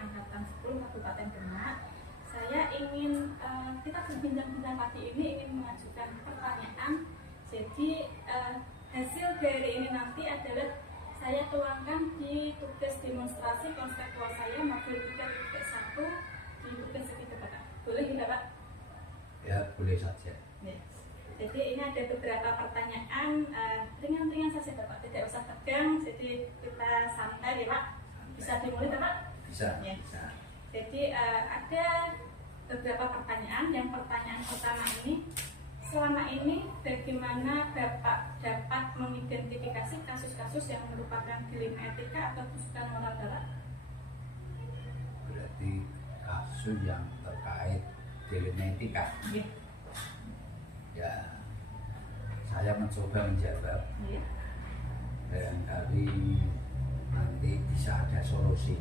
angkatan 10 Kabupaten Demak. Saya ingin kita berbincang-bincang pagi ini ingin mengajukan pertanyaan. Jadi hasil dari ini nanti adalah saya tuangkan di tugas demonstrasi konseptual saya modul 3.1 di tugas segitiga Pak. Boleh tidak Pak? Ya, boleh saja. Yes. Jadi ini ada beberapa pertanyaan ringan-ringan saja Pak, tidak usah tegang, jadi kita santai ya Pak. Bisa dimulai Pak? Bisa. Ya. Bisa. Jadi ada beberapa pertanyaan. Yang pertanyaan pertama ini, selama ini bagaimana Bapak dapat mengidentifikasi kasus-kasus yang merupakan dilema etika atau tusukan moral Bapak? Berarti kasus yang terkait dilema etika. Ya. Ya, saya mencoba menjawab. Ya. Barangkali nanti bisa ada solusi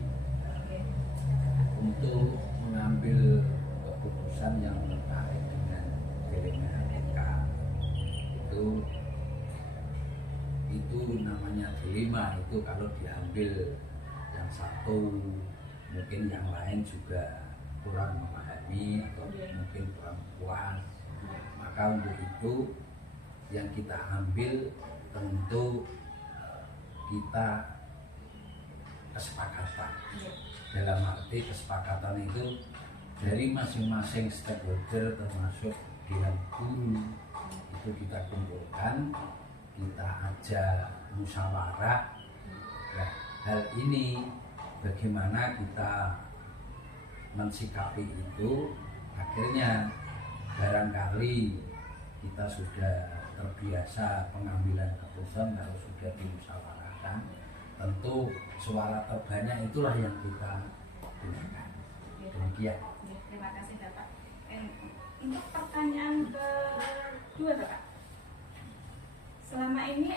untuk mengambil keputusan yang terkait dengan dilema etika. Itu namanya dilema. Itu kalau diambil yang satu mungkin yang lain juga kurang memahami atau mungkin kurang puas. Maka untuk itu yang kita ambil tentu kita kesepakatan. Dalam arti kesepakatan itu dari masing-masing stakeholder termasuk dengan guru itu kita kumpulkan, kita ajak musyawarah. Nah, hal ini bagaimana kita mensikapi itu, akhirnya barangkali kita sudah terbiasa pengambilan keputusan kalau sudah dimusyawarahkan, tentu suara terbanyak itulah yang kita gunakan. Demikian. Terima kasih Bapak. Untuk pertanyaan kedua Bapak, selama ini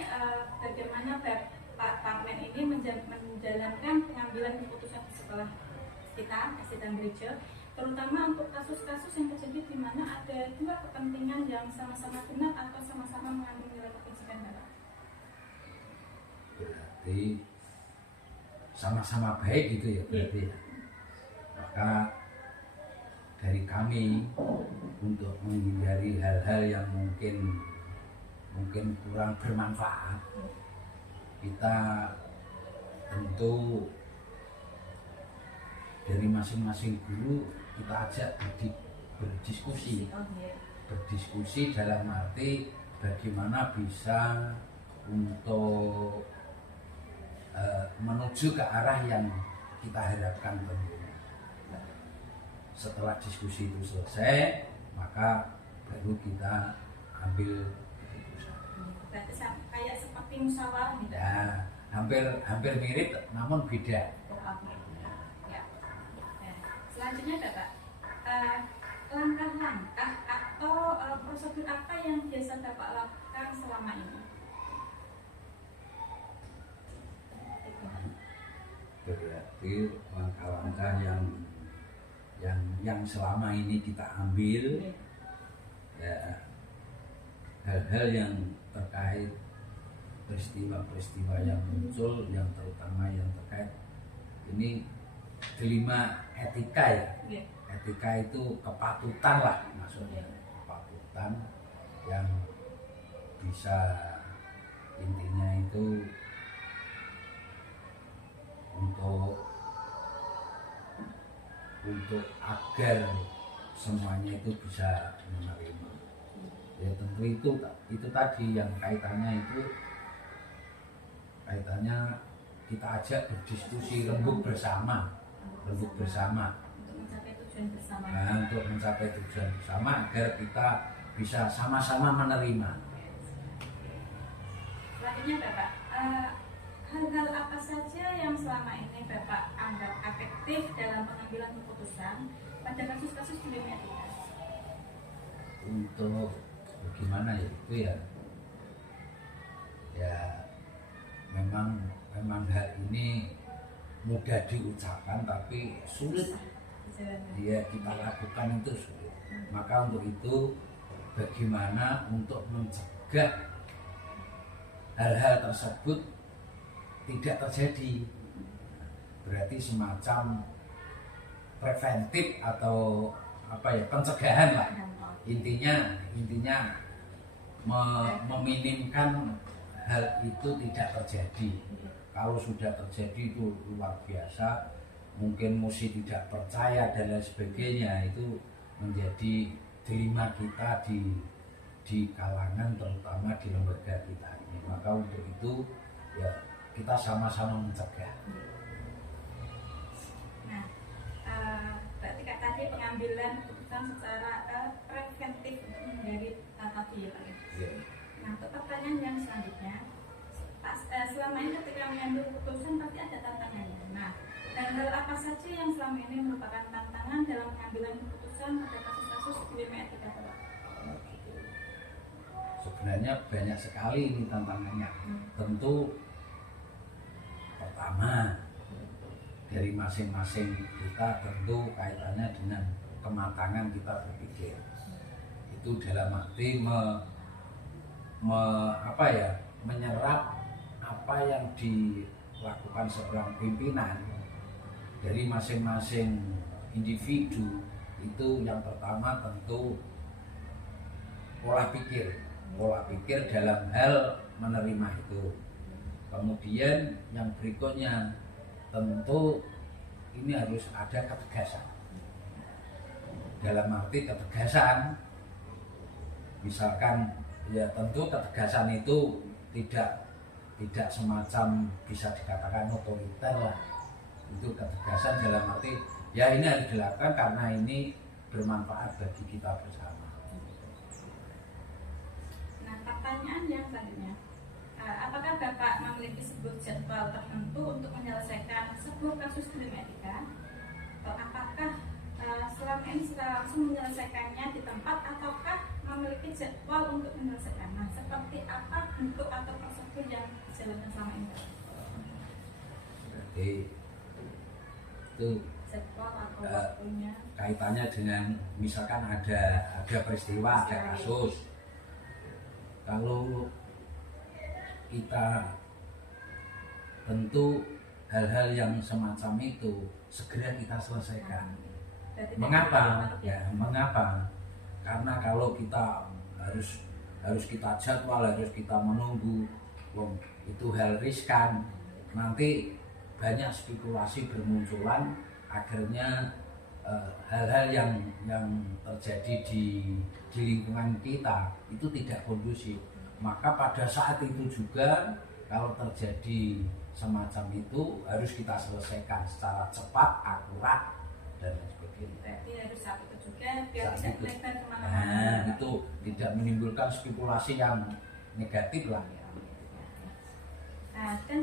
bagaimana Bapak Parmen ini menjalankan pengambilan keputusan setelah kita sidang gereja, terutama untuk kasus-kasus yang terjadi di mana ada dua kepentingan yang sama-sama benar atau sama-sama mengandung nilai kebajikan Bapak? Berarti sama-sama baik gitu ya berarti ya. Maka dari kami untuk menghindari hal-hal yang mungkin kurang bermanfaat, kita tentu dari masing-masing guru kita ajak berdiskusi dalam arti bagaimana bisa untuk menuju ke arah yang kita harapkan tentunya. Setelah diskusi itu selesai, maka baru kita ambil keputusan. Berarti kayak seperti musyawarah gitu? Ya, hampir mirip namun beda. Ya. Selanjutnya Bapak, langkah-langkah atau prosedur apa yang biasa Bapak lakukan selama ini? Berarti langkah-langkah yang selama ini kita ambil, ya, hal-hal yang terkait peristiwa-peristiwa yang muncul, yang terutama yang terkait ini dilema etika ya. Etika itu kepatutan lah maksudnya, kepatutan yang bisa intinya itu untuk agar semuanya itu bisa menerima. Ya tentu itu tadi yang kaitannya kita ajak berdiskusi rembuk bersama untuk mencapai tujuan bersama agar kita bisa sama-sama menerima. Selanjutnya Bapak, hal-hal apa saja yang selama ini Bapak anggap efektif dalam pengambilan keputusan pada kasus-kasus dilema etika? Untuk bagaimana ya itu ya memang hal ini mudah diucapkan tapi sulit ya kita lakukan, itu sulit. Maka untuk itu bagaimana untuk mencegah hal-hal tersebut tidak terjadi, berarti semacam preventif atau apa ya, pencegahan lah. Intinya meminimkan hal itu tidak terjadi. Kalau sudah terjadi itu luar biasa, mungkin mesti tidak percaya dan lain sebagainya, itu menjadi dilema kita di kalangan, terutama di lembaga kita ini. Maka untuk itu ya kita sama-sama mencegah. Nah, berarti kak tadi pengambilan keputusan secara preventif untuk menghindari tadi ya Pak. Ya. Nah, untuk pertanyaan yang selanjutnya, selama ini ketika mengambil keputusan pasti ada tantangannya. Nah, dan hal apa saja yang selama ini merupakan tantangan dalam pengambilan keputusan pada kasus-kasus dilema etika Pak? Sebenarnya banyak sekali ini tantangannya. Tentu pertama dari masing-masing kita tentu kaitannya dengan kematangan kita berpikir. Itu dalam arti menyerap apa yang dilakukan seorang pimpinan dari masing-masing individu. Itu yang pertama tentu pola pikir dalam hal menerima itu. Kemudian yang berikutnya tentu ini harus ada ketegasan. Dalam arti ketegasan, misalkan ya tentu ketegasan itu tidak semacam bisa dikatakan otoriter lah. Itu ketegasan dalam arti ya ini harus dilakukan karena ini bermanfaat bagi kita bersama. Nah, pertanyaan yang selanjutnya, apakah Bapak memiliki sebuah jadwal tertentu untuk menyelesaikan sebuah kasus dilema etika? Atau apakah selama ini sudah langsung menyelesaikannya di tempat ataukah memiliki jadwal untuk menyelesaikan? Nah, seperti apa bentuk atau prosedur yang dijalankan selama ini? Berarti itu jadwal atau waktunya kaitannya dengan misalkan ada peristiwa, ada kasus. Kalau kita tentu hal-hal yang semacam itu segera kita selesaikan. Mengapa? Mengapa? Karena kalau kita harus kita jadwal, harus kita menunggu, itu hal riskan. Nanti banyak spekulasi bermunculan, akhirnya hal-hal yang terjadi di lingkungan kita itu tidak kondusif. Maka pada saat itu juga kalau terjadi semacam itu harus kita selesaikan secara cepat, akurat dan lain sebagainya. Berarti harus saat itu juga biar Saat tidak itu. melebar kemana-mana. Itu tidak menimbulkan spekulasi yang negatif lah. Nah, dan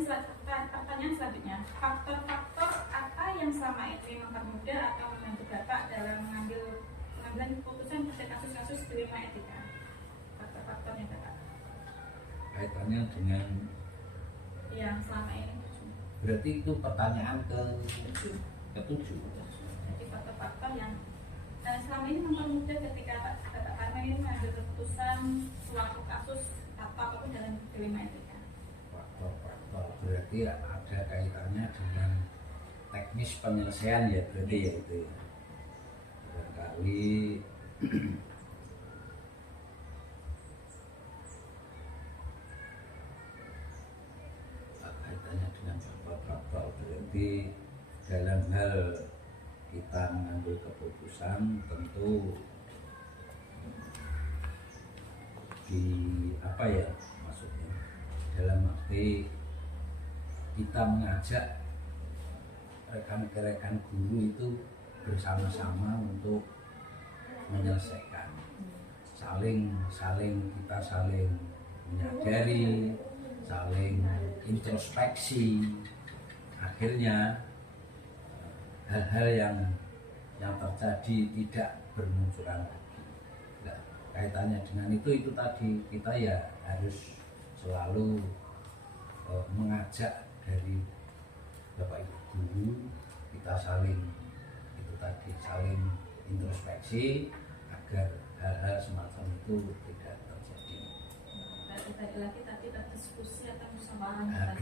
pertanyaan selanjutnya, faktor-faktor apa yang selama ini mempermudah atau membantu Bapak dalam pengambilan keputusan pada kasus-kasus dilema etika? Faktor-faktornya Bapak? Kaitannya dengan Yang selama ini berarti itu pertanyaan tujuh. ketujuh. Jadi faktor-faktor yang selama ini mempermudah ketika Bapak Parmen ini mengambil keputusan suatu kasus atau apapun dalam dilema etika. Faktor-faktor berarti ada kaitannya dengan teknis penyelesaian ya, berarti ya itu ya. Barangkali kaitannya dengan faktor-faktor berarti dalam hal kita mengambil keputusan tentu di apa ya maksudnya, dalam arti kita mengajak rekan-rekan guru itu bersama-sama untuk menyelesaikan, kita saling menyadari, saling introspeksi, akhirnya hal-hal yang terjadi tidak bermunculan lagi. Nah, kaitannya dengan itu tadi kita ya harus selalu mengajak dari Bapak Ibu guru, kita saling introspeksi agar hal-hal semacam itu tidak terjadi. Balik lagi tadi berdiskusi atau musyawarah.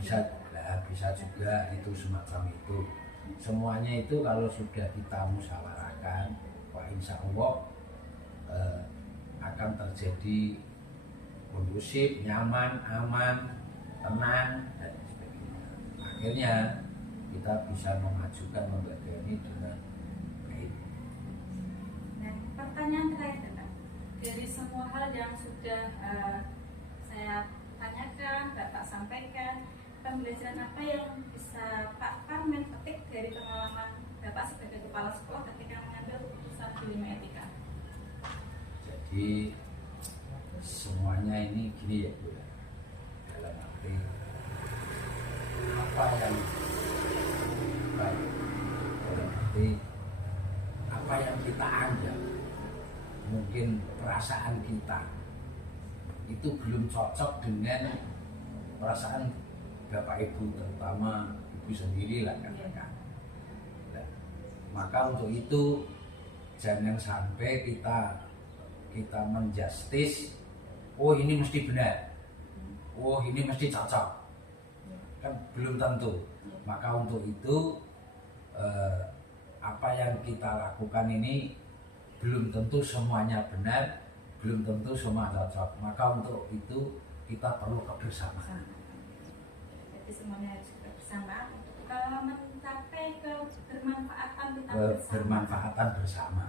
Bisa juga itu semacam itu. semuanya itu kalau sudah kita musyawarahkan, wah insya Allah akan terjadi kondusif, nyaman, aman, tenang, dan sebagainya. Akhirnya kita bisa memajukan lembaga ini dengan baik. Nah, pertanyaan terakhir Pak, dari semua hal yang sudah saya tanyakan, Bapak sampaikan, pembelajaran apa yang bisa Pak Parmen petik dari pengalaman Bapak sebagai kepala sekolah ketika mengambil keputusan dilema etika? Jadi semuanya ini gini ya Bu, dalam arti apa yang baik, dalam arti apa yang kita anggap mungkin perasaan kita itu belum cocok dengan perasaan Bapak Ibu, terutama Ibu sendiri lah katakan. Nah, maka untuk itu jangan sampai kita menjustis, oh ini mesti benar, oh ini mesti cocok, kan belum tentu. Maka untuk itu apa yang kita lakukan ini belum tentu semuanya benar, belum tentu semua cocok. Maka untuk itu kita perlu kebersamaan. Jadi semuanya harus bersama mencapai kebermanfaatan kita Bermanfaatan bersama.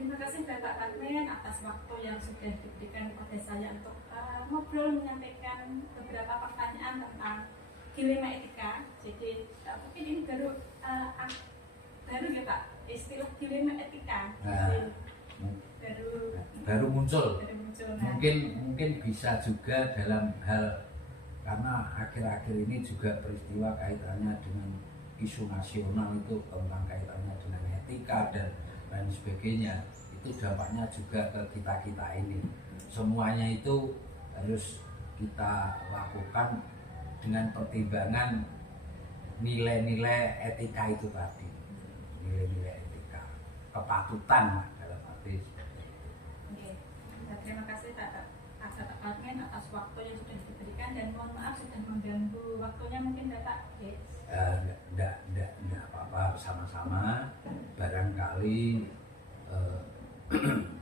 Terima kasih Bapak Parmen atas waktu yang sudah diberikan kepada saya untuk ngobrol menyampaikan beberapa pertanyaan tentang dilema etika. Jadi mungkin ini baru ya Pak, istilah dilema etika. Baru muncul. Nah. Mungkin bisa juga dalam hal, karena akhir-akhir ini juga peristiwa kaitannya dengan isu nasional itu tentang kaitannya dengan etika dan lain sebagainya, itu dampaknya juga ke kita ini. Semuanya itu harus kita lakukan dengan pertimbangan nilai-nilai etika itu tadi, nilai-nilai etika, kepatutan dalam arti seperti itu. Oke. Terima kasih Pak Parmen atas waktu yang sudah diberikan, dan mohon maaf sudah mengganggu waktunya mungkin Bapak. Enggak apa-apa, sama-sama. Barangkali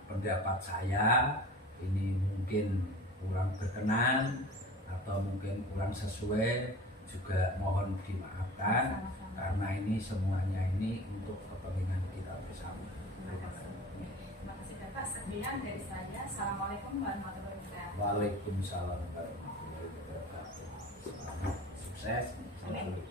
pendapat saya ini mungkin kurang berkenan atau mungkin kurang sesuai, juga mohon dimaafkan. Sama-sama. Karena ini semuanya ini untuk kepentingan kita bersama. Terima kasih Bapak. Sekian dari saya. Assalamualaikum warahmatullahi wabarakatuh. Waalaikumsalam warahmatullahi wabarakatuh. Selamat sukses. Amin.